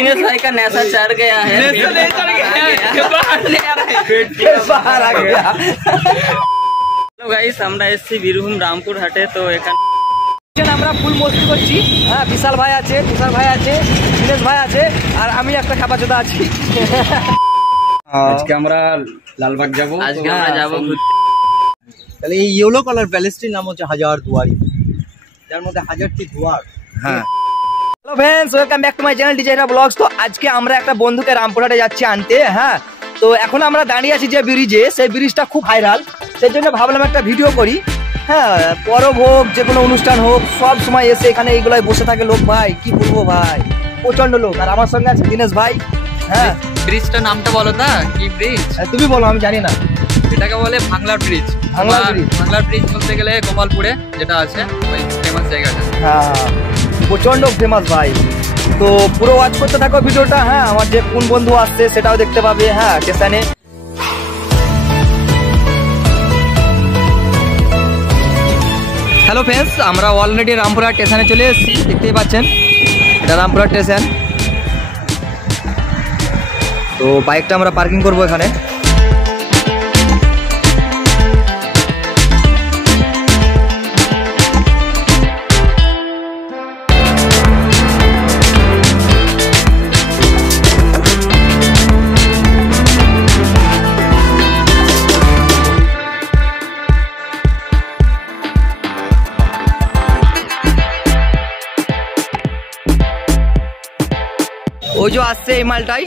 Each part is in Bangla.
दिनेश भाई का नशा चढ़ गया है। बाहर आ गया। तो गाइस আমরা এসেছি বীরভূম রামপুর হাটে। তো এখানে আমরা ফুল মস্তি করছি। হ্যাঁ, বিশাল ভাই আছে, তুষার ভাই আছে, দিনেশ ভাই আছে, আর আমি একটা খাপাচোদা আছি। আজকে আমরা লালবাগ যাব। আজকে আমরা যাব ঘুরতে। তাহলে এই ইয়েলো কালার প্যালেসটির নাম হচ্ছে হাজার দুয়ারি, যার মধ্যে হাজারটি দুয়ার। হ্যাঁ, hello friends, welcome back to my channel designer blogs. তো আজকে আমরা একটা বন্ধুকে রামপুরহাটে যাচ্ছি আনতে। হ্যাঁ, তো এখন আমরা দাঁড়িয়ে আছি যে ব্রিজে, সেই ব্রিজটা খুব ভাইরাল, সেই জন্য ভাবলাম একটা ভিডিও করি। হ্যাঁ, পরব হোক, যে কোনো অনুষ্ঠান হোক, সব সময় এসে এখানে এইগুলাই বসে থাকে লোক। ভাই কি বলবো ভাই, প্রচন্ড লোক। আর আমার সঙ্গে আছে দিনেশ ভাই। হ্যাঁ, ব্রিজটার নামটা বলো না, কি ব্রিজ? তুমি বলো, আমি জানি না। এটাকে বলে ভাঙলার ব্রিজ। ভাঙলার ব্রিজ বলতে গেলে গোপালপুরে যেটা আছে, ওই ফেমাস জায়গাটা। হ্যাঁ, প্রচন্ড ফেমাস ভাই। তো পুরো ওয়াচ করতে থাকো ভিডিওটা। হ্যাঁ, আমার যে কোন বন্ধু আসছে সেটাও দেখতে পাবে। হ্যাঁ, স্টেশনে হ্যালো ফ্রেন্ডস, আমরা অলরেডি রামপুরহাট স্টেশনে চলে এসেছি। দেখতেই পাচ্ছেন, এটা রামপুরহাট স্টেশন। তো বাইকটা আমরা পার্কিং করবো এখানে। ওই যে আসছে এই মালটাই।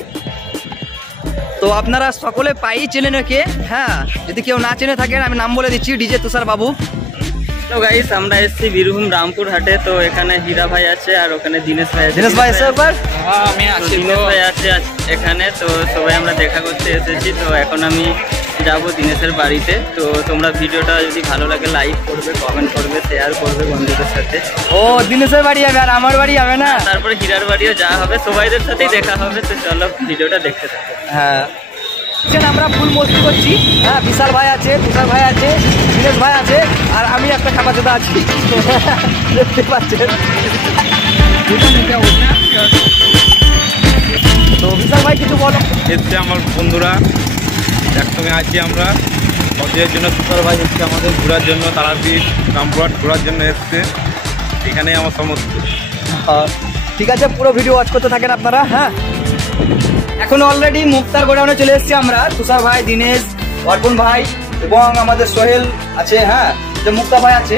তো আপনারা সকলে পাই চেনেন একে। হ্যাঁ, যদি কেউ না চেনে থাকেন আমি নাম বলে দিচ্ছি, ডিজে তুষার বাবু। তো গাইস আমরা এসেছি বীরভূম রামপুর হাটে। তো এখানে হীরা ভাই আছে, আর ওখানে দিনেশ ভাই আছে। দিনেশ ভাই আছে একবার। আমি আছি, দিনেশ ভাই আছে এখানে। তো সবাই আমরা দেখা করতে এসেছি। তো এখন আমি যাব দিনেশের বাড়িতে। তো তোমরা ভিডিওটা যদি ভালো লাগে লাইক করবে, কমেন্ট করবে, শেয়ার করবে বন্ধুদের সাথে। ও, দিনেশের বাড়ি যাবে আর আমার বাড়ি যাবে না? তারপরে হীরার বাড়িও যা হবে, সবাইদের সাথেই দেখা হবে। তো চলো ভিডিওটা দেখতে থাকো। হ্যাঁ, আমরা ফুল মস্তি করছি। হ্যাঁ, বিশাল ভাই আছে, তুষার ভাই আছে, দিনেশ ভাই আছে, আর আমি একটা খাপাচোদা আছি। দেখতে পাচ্ছেন। তো বিশাল ভাই কিছু বলো। এসছে আমার বন্ধুরা, একসঙ্গে আছি আমরা। ওদের জন্য তুষার ভাই এসছে আমাদের ঘোরার জন্য, তারাপীঠ রামপুরহাট ঘোরার জন্য এসছে। এখানেই আমার সমস্ত। ঠিক আছে, পুরো ভিডিও ওয়াচ করতে থাকেন আপনারা। হ্যাঁ, এখন অলরেডি মুক্তার গোডাউনে চলে এসেছি আমরা। তুষার ভাই, দিনেশ, অর্পণ ভাই এবং আমাদের সোহেল আছে। হ্যাঁ, যে মুক্তা ভাই আছে,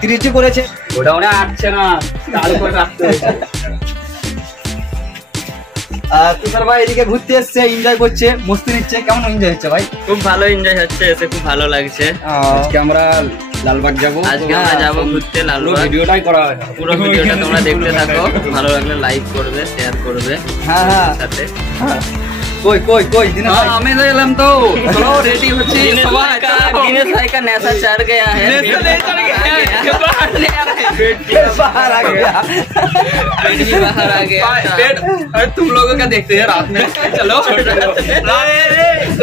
30 করেছে। গোডাউনে আসছে না, চালু করে রাখতে হয়েছে। তুষার ভাই এদিকে ঘুরতে এসছে, এনজয় করছে, মস্তি নিচ্ছে। কেমন এনজয় হচ্ছে ভাই? খুব ভালো এনজয় হচ্ছে, এসে খুব ভালো লাগছে। আজকে আমরা লালবাগ যাব। আজকে আমরা যাবো ঘুরতে লালবাগ। ভিডিওটাই করা হয়, পুরো ভিডিওটা তোমরা দেখতে থাকো। ভালো লাগলে লাইক করবে, শেয়ার করবে। হ্যাঁ হ্যাঁ সাথে কই কই কই দিনেশ ভাই? আমি এলাম তো, চলো রেডি হচ্ছি সবাই। दिनेश भाई का नशा चढ़ गया है। बाहर आ गया, पेट भी बाहर आ गया। अरे तुम लोगों का देखते हैं रात में, चलो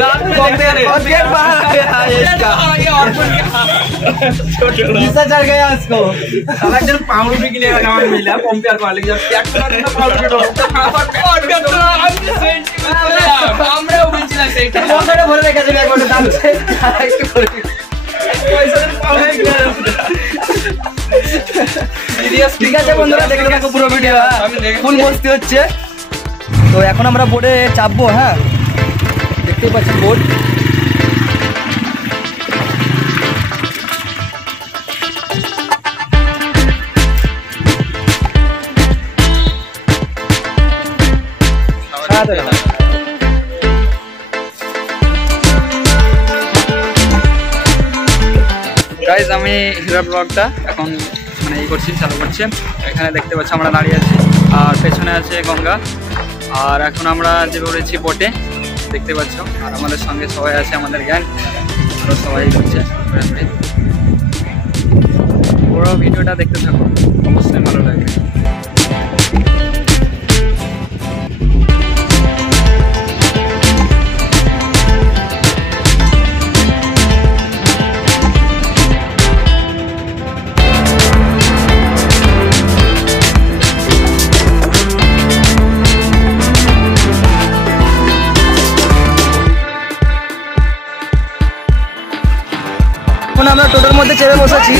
रात में और पेट बाहर आ गया इसका। नशा चढ़ गया इसको। একজন পাউরুটি কিনে আমার মিলা কম্পেয়ার করা লাগে, একটা পাউরুটি আমরাও বলছিলাম সেইটা। মনটা ভরে রেখেছিল একবার দাঁড়ছে একটু করে। ঠিক আছে বন্ধুরা, দেখতে থাকো পুরো ভিডিও। ফুল মস্তি হচ্ছে। তো এখন আমরা বোর্ডে চাপবো। হ্যাঁ, দেখতেই পাচ্ছেন বোর্ড। গাইজ, আমি হীরা ব্লগটা এখন মানে করছি, চালু করছি। এখানে দেখতে পাচ্ছি আমরা দাঁড়িয়ে আছি, আর পেছনে আছে গঙ্গা। আর এখন আমরা যে বেরোচ্ছি বোটে, দেখতে পাচ্ছ। আর আমাদের সঙ্গে সবাই আছে, আমাদের গ্যাং, আরও সবাই করছে। পুরো ভিডিওটা দেখতে থাকো, অবশ্যই ভালো লাগে। চেপে বসেছি।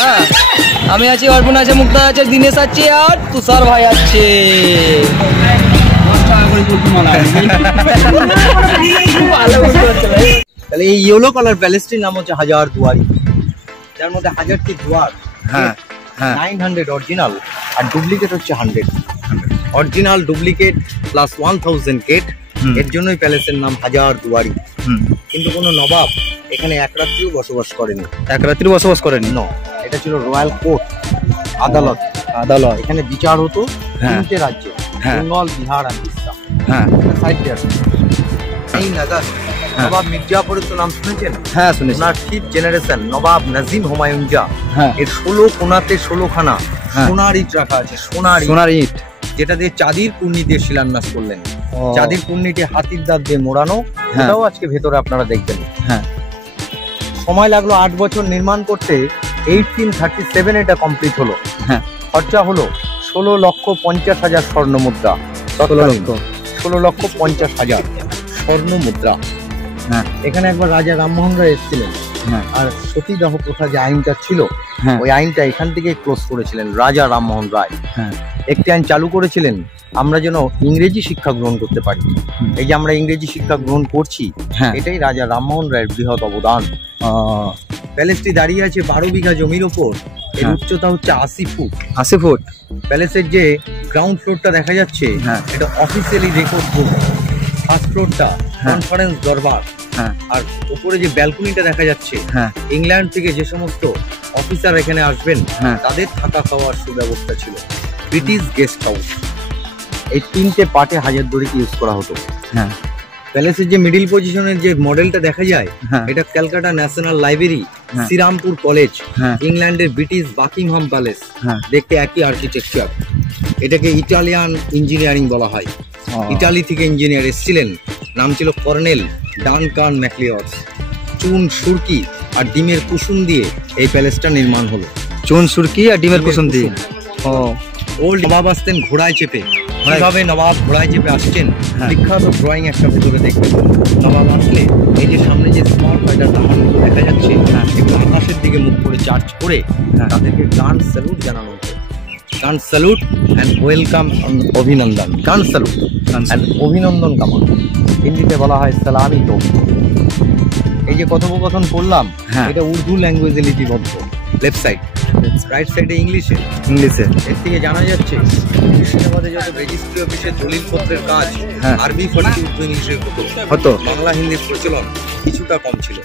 হ্যাঁ, আমি আছি, অর্পণ আছে, মুক্তা আছে, দিনেশ আছে আর তুষার ভাই আছে। তাহলে এই ইয়েলো কালার প্যালেসটির নাম হচ্ছে হাজারদুয়ারি, যার মধ্যে 1000টি দুয়ার। হ্যাঁ হ্যাঁ 900 অরিজিনাল আর ডুপ্লিকেট হচ্ছে 100। অরিজিনাল ডুপ্লিকেট প্লাস 1000 গেট, এর জন্যই প্যালেসের নাম হাজারদুয়ারি। কিন্তু কোনো নবাব এখানে এক রাত্রিও বসবাস করেনি। এক রাত্রি বসবাস করেনি? ন, এটা ছিল রয়্যাল কোর্ট, আদালত। আদালত, এখানে বিচার হতো হ্যাঁ। 3টে রাজ্যে, হ্যাঁ। বেঙ্গল, বিহার আর উড়িষ্যা। হ্যাঁ সাইড দিয়ে আছে। এই নগর নবাব মির্জাপুরের তো নাম শুনেছেন? হ্যাঁ শুনেছি। ওনার 5th জেনারেশন নবাব নাজিম হুমায়ুন শাহ, হ্যাঁ। এর 16 কোণাতে 16খানা হ্যাঁ। সোনার ইট রাখা আছে। সোনার ইট, যেটা দিয়ে চাঁদির পূর্ণি দিয়ে শিলান্যাস করলেন। চাঁদির পূর্ণিটি হাতির দাঁত দিয়ে মোড়ানো, হ্যাঁ। এটাও আজকে ভেতরে আপনারা দেখবেন। হ্যাঁ। সময় লাগলো 8 বছর নির্মাণ করতে। 1837 এটা কমপ্লিট হলো। হ্যাঁ। খরচা হলো 16,50,000 স্বর্ণ মুদ্রা। 16,50,000 স্বর্ণ মুদ্রা। হ্যাঁ। এখানে একবার রাজা রামমোহন রায় এসেছিলেন, হ্যাঁ। আর সতীদাহ প্রথা যে আইনটা ছিল, হ্যাঁ। ওই আইনটা এখান থেকে ক্লোজ করেছিলেন রাজা রামমোহন রায়। হ্যাঁ। একটি আইন চালু করেছিলেন আমরা যেন ইংরেজি শিক্ষা গ্রহণ করতে পারি। এই যে আমরা ইংরেজি শিক্ষা গ্রহণ করছি, হ্যাঁ। এটাই রাজা রামমোহন রায়ের বৃহৎ অবদান। প্যালেসটি দাঁড়িয়ে আছে 12 বিঘা জমির ওপর। এর হ্যাঁ। উচ্চতা হচ্ছে 80 ফুট। 80 ফুট। প্যালেসের যে গ্রাউন্ড ফ্লোরটা দেখা যাচ্ছে, হ্যাঁ। এটা অফিসিয়ালি রেকর্ড বুক। ফার্স্ট ফ্লোরটা হ্যাঁ। কনফারেন্স দরবার। হ্যাঁ। আর উপরে যে ব্যালকনিটা দেখা যাচ্ছে, হ্যাঁ। ইংল্যান্ড থেকে যে সমস্ত অফিসার এখানে আসবেন, হ্যাঁ। তাদের থাকা খাওয়ার সুব্যবস্থা ছিল। British guest house. এই 3টে পার্টে হাজারদুয়ারিকে ইউজ করা হতো। হ্যাঁ। প্যালেসের যে মিডিল পজিশনের যে মডেলটা দেখা যায়, হ্যাঁ। এটা ক্যালকাটা ন্যাশনাল লাইব্রেরি, হ্যাঁ। শ্রীরামপুর কলেজ, হ্যাঁ। ইংল্যান্ডের ব্রিটিশ বাকিংহাম প্যালেস। হ্যাঁ। দেখতে একই আর্কিটেকচার। এটাকে ইটালিয়ান ইঞ্জিনিয়ারিং বলা হয়। ইটালি থেকে ইঞ্জিনিয়ার এসেছিলেন, নাম ছিল কর্নেল ডানকান ম্যাকলিওর্স। চুন, সুরকি আর ডিমের কুসুম দিয়ে এই প্যালেসটা নির্মাণ হলো। চুন, সুরকি আর ডিমের কুসুম দিয়ে। ওল্ড নবাব আসতেন ঘোড়ায় চেপে। হ্যাঁ। কিভাবে নবাব ঘোড়ায় চেপে আসছেন, হ্যাঁ। বিখ্যাত ড্রয়িং একটা ভেতরে দেখবেন। নবাব আসলে এই যে সামনে যে স্মার্ট ফাইটার দাঁড়ানো দেখা যাচ্ছে, হ্যাঁ। এগুলো আকাশের দিকে মুখ করে চার্জ করে হ্যাঁ। তাদেরকে গান স্যালুট জানানো হতো। গান স্যালুট অ্যান্ড ওয়েলকাম, অভিনন্দন। গান স্যালুট অ্যান্ড অভিনন্দন কামন, হিন্দিতে বলা হয় সালামি তো। এই যে কথোপকথন করলাম, হ্যাঁ। এটা উর্দু ল্যাঙ্গুয়েজে লিপিবদ্ধ। লেফট সাইড, রাইট সাইডে ইংলিশে। ইংলিশে। এর থেকে জানা যাচ্ছে মুর্শিদাবাদে যত রেজিস্ট্রি অফিসে দলিলপত্রের কাজ হ্যাঁ। আরবি, ফার্সি, উর্দু, ইংলিশে হতো। বাংলা হিন্দির প্রচলন কিছুটা কম ছিল।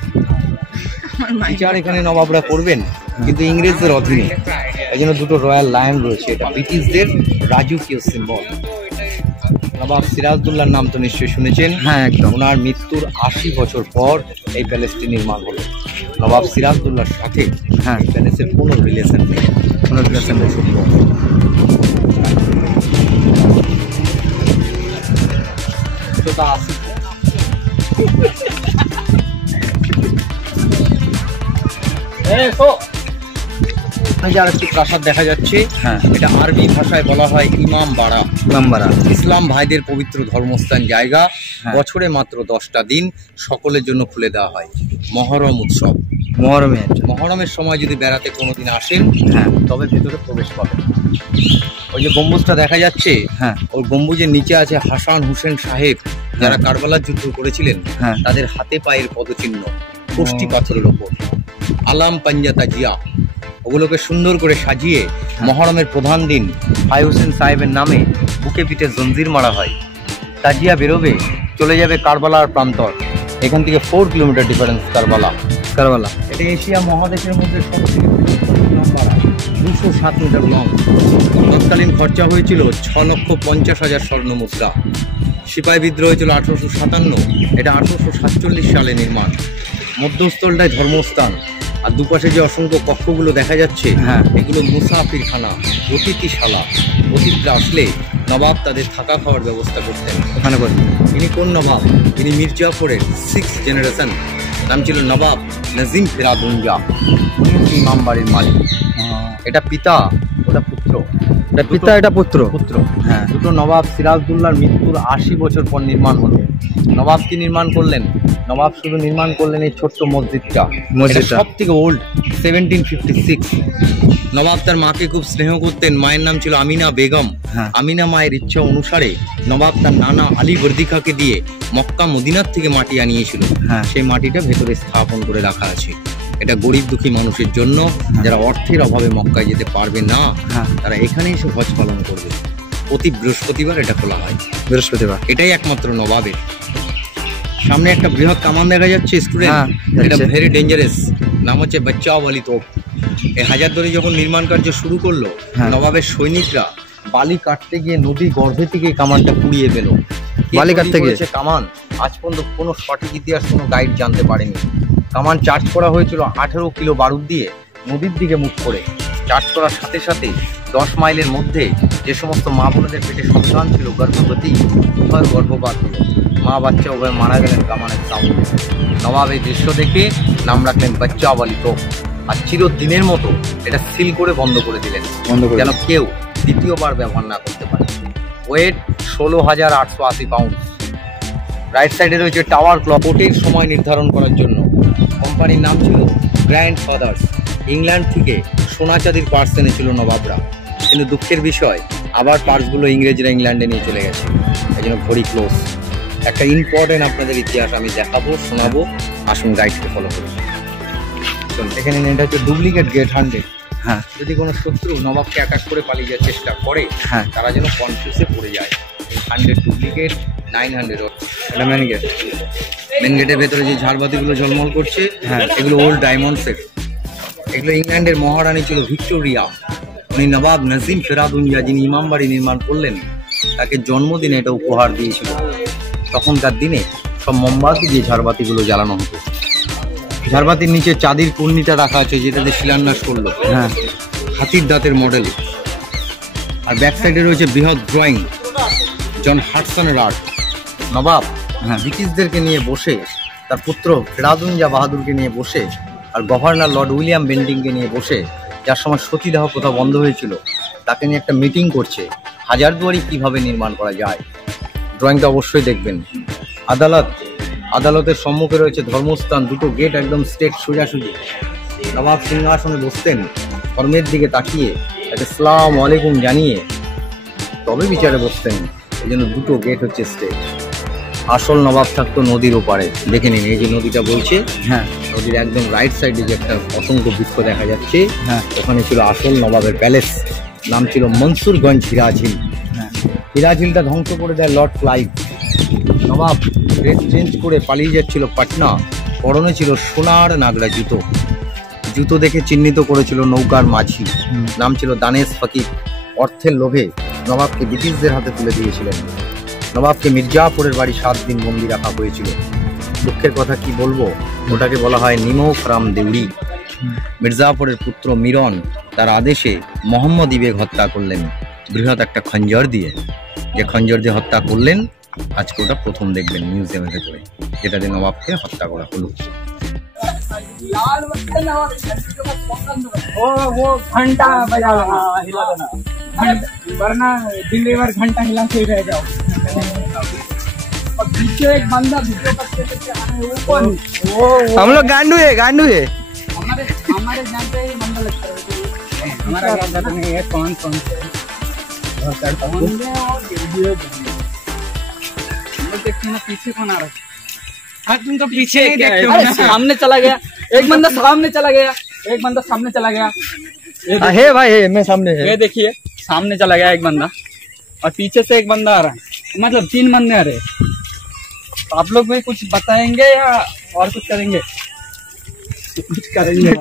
বিচার এখানে নবাবরা করবেন, কিন্তু ইংরেজদের অধীনে। এই জন্য দুটো রয়্যাল লায়ন রয়েছে, এটা ব্রিটিশদের রাজকীয় সিম্বল। নবাব সিরাজদৌল্লার নাম তো নিশ্চয়ই শুনেছেন। হ্যাঁ, একদম। ওনার মৃত্যুর 80 বছর পর এই প্যালেসটি নির্মাণ হলো। নবাব সিরাজদৌল্লার সাথে হ্যাঁ। এই প্যালেসের কোনো রিলেশন নেই। কোনো রিলেশন নেই। উচ্চতা 80 ফুট। আরেকটি প্রাসাদ দেখা যাচ্ছে, হ্যাঁ। এটা আরবি ভাষায় বলা হয় ইমাম বাড়া। নাম্বারা। ইসলাম ভাইদের পবিত্র ধর্মস্থান জায়গা। হ্যাঁ। বছরে মাত্র 10টা দিন সকলের জন্য খুলে দেওয়া হয়। মহরম উৎসব। মহরমে। মহরমের সময় যদি বেড়াতে কোনোদিন আসেন, হ্যাঁ। তবে ভেতরে প্রবেশ পাবেন। ওই যে গম্বুজটা দেখা যাচ্ছে, হ্যাঁ। ওই গম্বুজের নিচে আছে হাসান হুসেন সাহেব, যারা কারবালার যুদ্ধ করেছিলেন, হ্যাঁ। তাদের হাতে পায়ের পদচিহ্ন কোষ্ঠী পাথরের ওপর। আলাম পাঞ্জাতা জিয়া, ওগুলোকে সুন্দর করে সাজিয়ে মহরমের প্রধান দিন ভাই হোসেন সাহেবের নামে বুকে পিঠে জঞ্জির মারা হয়। তাজিয়া বেরোবে, চলে যাবে কারবালার প্রান্তর। এখান থেকে 4 কিলোমিটার ডিফারেন্স কারবালা। কারবালা। এটা এশিয়া মহাদেশের মধ্যে সবথেকে বৃহত্তম পাড়া, 207 মিটার লং। তৎকালীন খরচা হয়েছিল 6,50,000 স্বর্ণ মুদ্রা। সিপাহী বিদ্রোহ হয়েছিল 1857, এটা 1847 সালে নির্মাণ। মধ্যস্থলটায় ধর্মস্থান, আর দুপাশে যে অসংখ্য কক্ষগুলো দেখা যাচ্ছে, হ্যাঁ। এগুলো মুসাফিরখানা, অতিথিশালা। অতিথিরা আসলে নবাব তাদের থাকা খাওয়ার ব্যবস্থা করতেন। ওখানে করে। ইনি কোন নবাব? ইনি মির্জাপুরের 6th জেনারেশন, নাম ছিল নবাব নাজিম ফিরাদুন শাহ। উনি ইমাম বাড়ির মালিক। এটা পিতা, ওটা পুত্র। এটা পিতা, এটা পুত্র। পুত্র। হ্যাঁ। দুটো নবাব সিরাজদৌল্লার মৃত্যুর 80 বছর পর নির্মাণ হলো। নবাব কি নির্মাণ করলেন? নবাব শুধু নির্মাণ করলেন এই ছোট্ট মসজিদটা। সব থেকে ওল্ড, 1756। নবাব তার মাকে খুব স্নেহ করতেন। মায়ের নাম ছিল আমিনা বেগম। হ্যাঁ। আমিনা মায়ের ইচ্ছা অনুসারে নবাব তার নানা আলী বর্দিখাকে দিয়ে মক্কা মদিনার থেকে মাটি আনিয়েছিল। হ্যাঁ। সেই মাটিটা ভেতরে স্থাপন করে রাখা আছে। এটা গরিব দুঃখী মানুষের জন্য, যারা অর্থের অভাবে মক্কায় যেতে পারবে না, তারা এখানে এসে হজ পালন করবে। প্রতি বৃহস্পতিবার এটা খোলা হয়। বৃহস্পতিবার। এটাই একমাত্র নবাবের। সামনে একটা বৃহৎ কামান দেখা যাচ্ছে স্টুডেন্ট। এটা ভেরি ডেঞ্জারাস। নাম হচ্ছে বাচ্চাও ওয়ালি তোপ। এই হাজারদুয়ারি যখন নির্মাণ কার্য শুরু করলো, নবাবের সৈনিকরা বালি কাটতে গিয়ে নদী গর্ভে থেকে কামানটা পুড়িয়ে পেল। বালি কাটতে গিয়ে কামান আজ পর্যন্ত কোনো সঠিক ইতিহাস, কোনো গাইড জানতে পারেনি। কামান চার্জ করা হয়েছিল 18 কিলো বারুদ দিয়ে নদীর দিকে মুখ করে। চার্জ করার সাথে সাথে 10 মাইলের মধ্যে যে সমস্ত মা বোনেদের পেটে সন্তান ছিল গর্ভবতী, উভয় গর্ভপাত হলো। মা বাচ্চা উভয় মারা গেলেন কামানের সামনে। নবাব এই দৃশ্য দেখে নাম রাখলেন বাচ্চা ওয়ালি তোপ। আর চিরদিনের মতো এটা সিল করে বন্ধ করে দিলেন, যেন কেউ দ্বিতীয়বার ব্যবহার না করতে পারে। Wait 16,880 pound. রাইট সাইডে রয়েছে টাওয়ার ক্লক, কোর্টের সময় নির্ধারণ করার জন্য। কোম্পানির নাম ছিল গ্র্যান্ড ফাদার্স। ইংল্যান্ড থেকে সোনা চাঁদির পার্স এনেছিল নবাবরা, কিন্তু দুঃখের বিষয় আবার পার্সগুলো ইংরেজরা ইংল্যান্ডে নিয়ে চলে গেছে। এই জন্য ঘড়ি ক্লোজ। একটা ইম্পর্টেন্ট আপনাদের ইতিহাস আমি দেখাবো, শোনাবো। আসুন গাইডকে ফলো করুন। এখানে এটা হচ্ছে ডুপ্লিকেট গেট 100। হ্যাঁ। যদি কোনো শত্রু নবাবকে অ্যাটাক করে পালিয়ে যাওয়ার চেষ্টা করে, তারা যেন কনফিউজে পড়ে যায়। 100 ডুপ্লিকেট, 900 এটা মেন গেট। মেন গেটের ভেতরে যে ঝাড়বাতিগুলো ঝলমল করছে, এগুলো ওল্ড ডায়মন্ড সেট। এগুলো ইংল্যান্ডের মহারানী ছিল ভিক্টোরিয়া। উনি নবাব নাজিম ফেরাদুনিয়া, যিনি ইমামবাড়ি নির্মাণ করলেন, তাকে জন্মদিনে এটা উপহার দিয়েছিল। তখনকার দিনে সব মোমবাতি দিয়ে ঝাড়বাতিগুলো জ্বালানো হতো। ঝাড়বাতির নিচে চাঁদির কুর্নিটা রাখা আছে, যেটাতে শিলান্যাস করলো। হাতির দাঁতের মডেল। আর ব্যাক সাইডে রয়েছে বৃহৎ ড্রয়িং, জন হাটসনের আর্ট। নবাব ব্রিটিশদেরকে নিয়ে বসে, তার পুত্র ফেরাদুনজা বাহাদুরকে নিয়ে বসে, আর গভর্নর লর্ড উইলিয়াম বেন্টিংকে নিয়ে বসে, যার সময় সতীদাহ প্রথা বন্ধ হয়েছিল, তাকে নিয়ে একটা মিটিং করছে হাজারদুয়ারি কিভাবে নির্মাণ করা যায়। ড্রয়িংটা অবশ্যই দেখবেন। আদালতের সম্মুখে রয়েছে ধর্মস্থান, দুটো গেট একদম স্ট্রেট সোজাসুজি। নবাব সিংহাসনে বসতেন, ধর্মের দিকে তাকিয়ে আসসালামু আলাইকুম জানিয়ে তবে বিচারে বসতেন। এই জন্য দুটো গেট হচ্ছে স্ট্রেট। আসল নবাব থাকতো নদীর ওপারে। দেখে নিন, এই যে নদীটা বলছে, নদীর একদম রাইট সাইডে যে একটা অসংখ্য বৃক্ষ দেখা যাচ্ছে, ওখানে ছিল আসল নবাবের প্যালেস। নাম ছিল মনসুরগঞ্জ হিরাঝিল। হিরাঝিলটা ধ্বংস করে দেয় লর্ড ক্লাইভ। নবাব ড্রেস চেঞ্জ করে পালিয়ে যাচ্ছিল পাটনা। পরনে ছিল সোনার নাগরা জুতো। জুতো দেখে চিহ্নিত করেছিল নৌকার মাঝি, নাম ছিল দানেশ ফকির। অর্থের লোভে নবাবকে ব্রিটিশদের হাতে তুলে দিয়েছিলেন। নবাবকে মির্জাপুরের বাড়ি 7 দিন বন্দি রাখা হয়েছিল। দুঃখের কথা কি বলবো, ওটাকে বলা হয় নিমক রাম দেউড়ি। মির্জাপুরের পুত্র মিরন তার আদেশে মোহাম্মদ ইবেগ হত্যা করলেন বৃহৎ একটা খঞ্জর দিয়ে। যে খঞ্জর দিয়ে হত্যা করলেন, আজকে ওটা প্রথম দেখবেন মিউজিয়ামের ভেতরে, যেটা দিয়ে নবাবকে হত্যা করা হলো। वो घंटा बजा हिला देना, वरना दिल्ली भर घंटा हिला के रह जाओ। और पीछे एक बंदा वीडियो करते करते ऊपर, हम लोग गांडू है हमारे जानते ही बंदा लगता है। हमारा जानता तो नहीं है कौन से देखते ना पीछे कौन आ रहा है। हाँ, तुम तो पीछे सामने चला गया एक बंदा, सामने चला गया एक बंदा, सामने चला गया। है भाई, है मैं सामने है। ये देखिए, सामने चला गया एक बंदा और पीछे से एक बंदा आ रहा है, मतलब 3 बंदे आ रहे हैं। तो आप लोग भी कुछ बताएंगे या और कुछ करेंगे? कुछ करेंगे।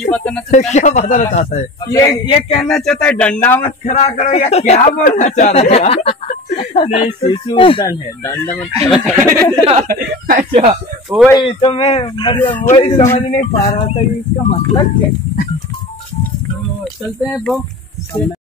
ये बताना चाहता है, क्या बताना चाहता है? ये कहना चाहता है डंडा मत खड़ा करो, या क्या बोलना चाह रहे हैं? नहीं, शिशु उद्यान है, डंडा मत खड़ा करो। अच्छा, वही तो मैं मतलब वही समझ नहीं पा रहा था इसका मतलब क्या। तो चलते हैं ब्रो।